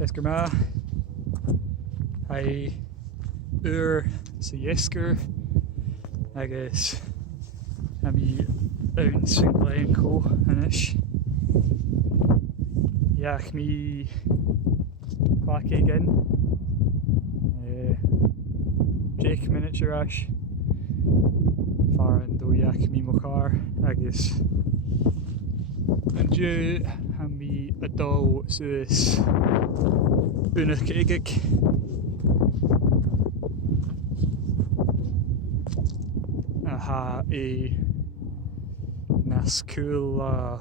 Heskerma. Hai sa Yesker. Agus ha mi ounce yn Glencoe anish. Iach mi clac again. Jake miniature ash. Faran do iach mi mo car agus. And you ha mi adol sus Aonach Eagach. Ha e nascula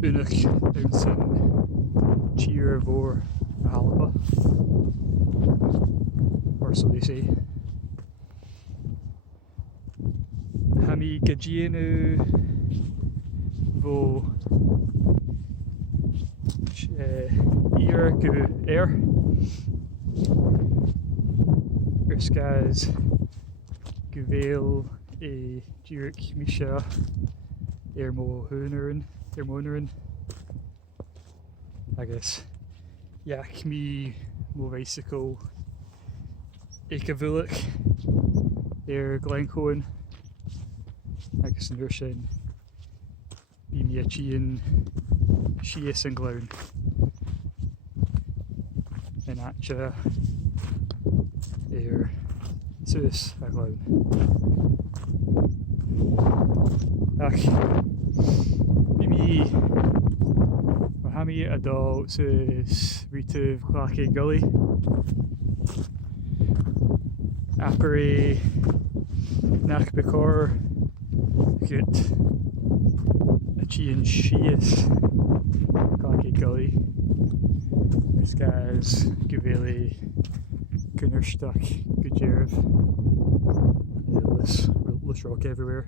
Aonach ounce cheer vor a halpa, or so they say. Ha mi gajienu vo ear go air Urskaz Gweil e Dúric Misha Mooneren agus Iach mi mo bicycle Ghàidhlig Glencoe agus nuair sin bí mi a tíon sias an glann in atse suas a glann. Ach bí mi ha mi adol suas ritúh clach gully apare nach becor gut a tíon sias clach gully this guy's Gweil Gunnerstuck Gudjerv. Let's rock everywhere.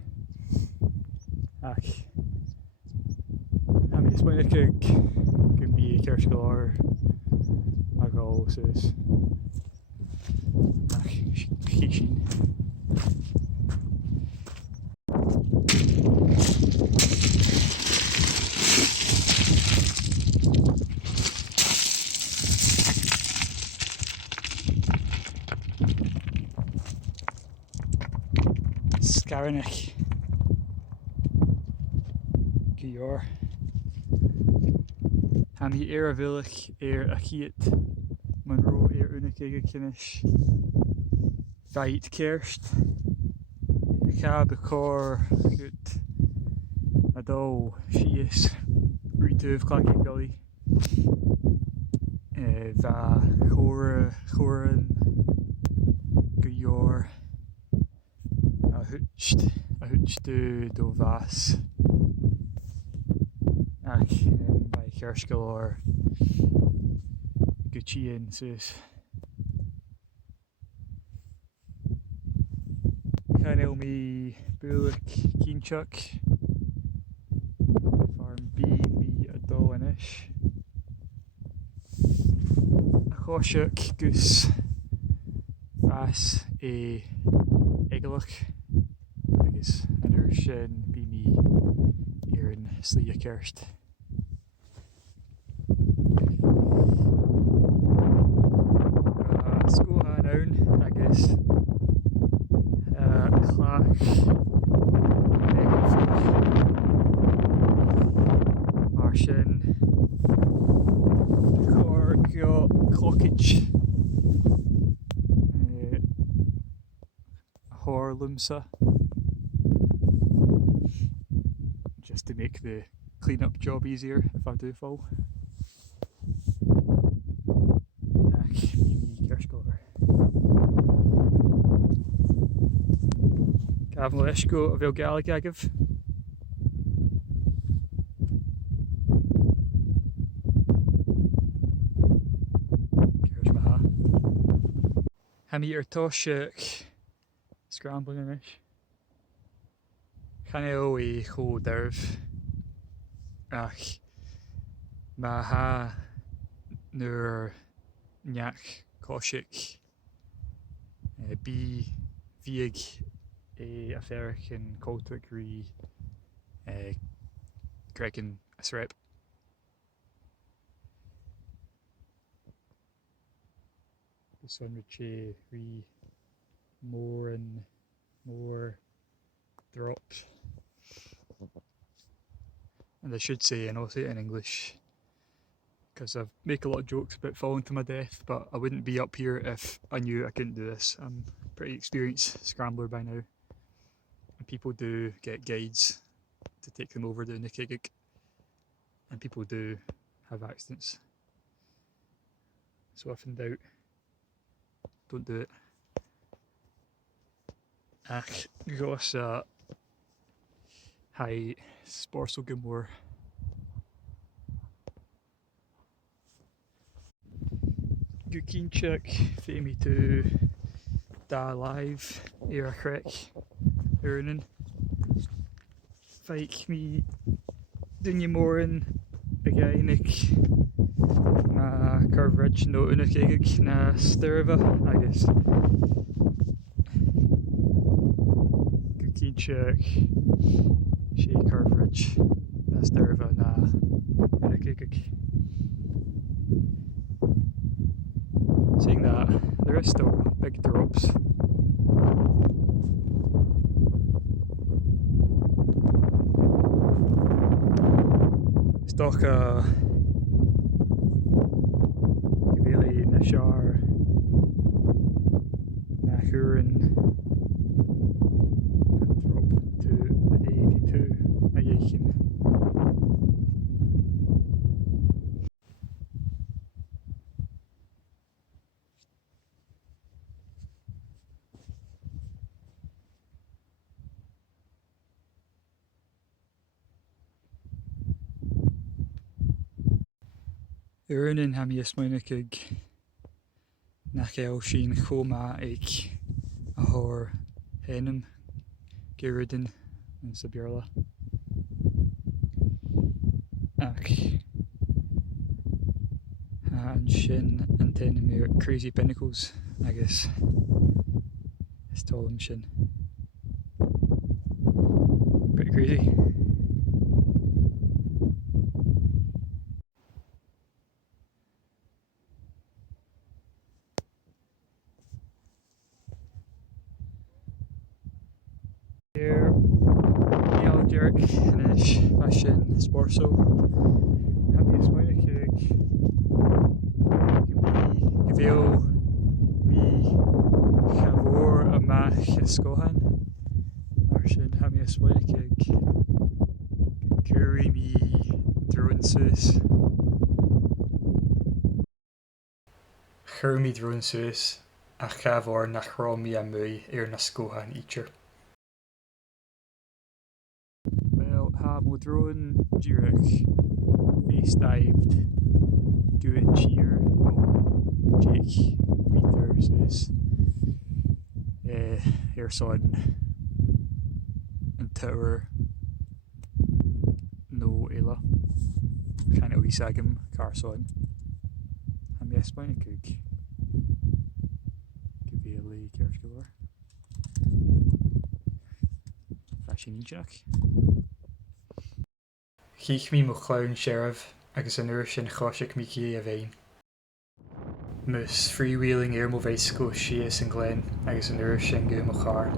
Ach ha mi ysmwynnig gymbi Kersgalar agol sus ach chishin. Aonach Eagach ha mi a bhilach a chiat Monroe Aonach Eagach inis Veit Kerst cha becor gut adol sias ritúh clach gully va choran go a hucht do vas ach by Kersgalar Guccian sus Canel mi Bulik Keenchuck Farm B mi adol anish Aonach Gus Vas e Eagach agus an sin bí mi an slí a Kerst. Sgòthach ann agus clach mar sin clockage Horlumsa just to make the clean-up job easier if I do fall. Ach, mi Kersgalar. Gafn leisgo a bhil Ghàidhlig agah. Ceirs ma ha. Ha mi toisich scrambling anish. Chanel e cho derv ach ma ha nur Neach Coisic bí bhíag a ferric in Coltwick rí Cregan a srep son sé rí more and more drops. And I should say, and I'll say it in English, because I make a lot of jokes about falling to my death, but I wouldn't be up here if I knew I couldn't do this. I'm a pretty experienced scrambler by now, and people do get guides to take them over the Aonach Eagach, and people do have accidents. So if in doubt, don't do it. Ach, gos hai sporsel gomor. Gukínseach fé mi tú da live ar a chrec Urnan. Feic mi dunne mórin a Ghàidhlig ma carvridge no Aonach Eagach na stirva agus Gukínseach sé carvridge na stirva na Aonach Eagach. Saying that, there is still big drops. Stocha Ghaidhlig na Shar na Hurin and drop to the 82 a Yachin. Urnan ha mi ysmwynnig nach sin choma ag a hor henum Geridin and Sabirla. Ach and shin and tenimir crazy pinnacles, I guess. It's Tollum shin. Pretty crazy. Here, Neil Derek and his fashion sporso. Happy Smiley Cake. Ghaidhlig mi Chavor a Mach Sgòthach. Martian Happy Smiley Cake. Curry mi drone sus. Chur mi drone sus a Chavor nach mi a mwy na Sgòthach eacher. Well, ha mo drone Jurek face dived do it cheer no Jake Peter says your son and tower no Ella kind of wisagum Carson and yes by a cook Ghaidhlig Kerskilor fashion Jack. Chiich mi mo clown sheriff agus an uair sin chosig mi cí a bhéin. Mus freewheeling mo bhéisco sias an glen agus an uair sin go mo char.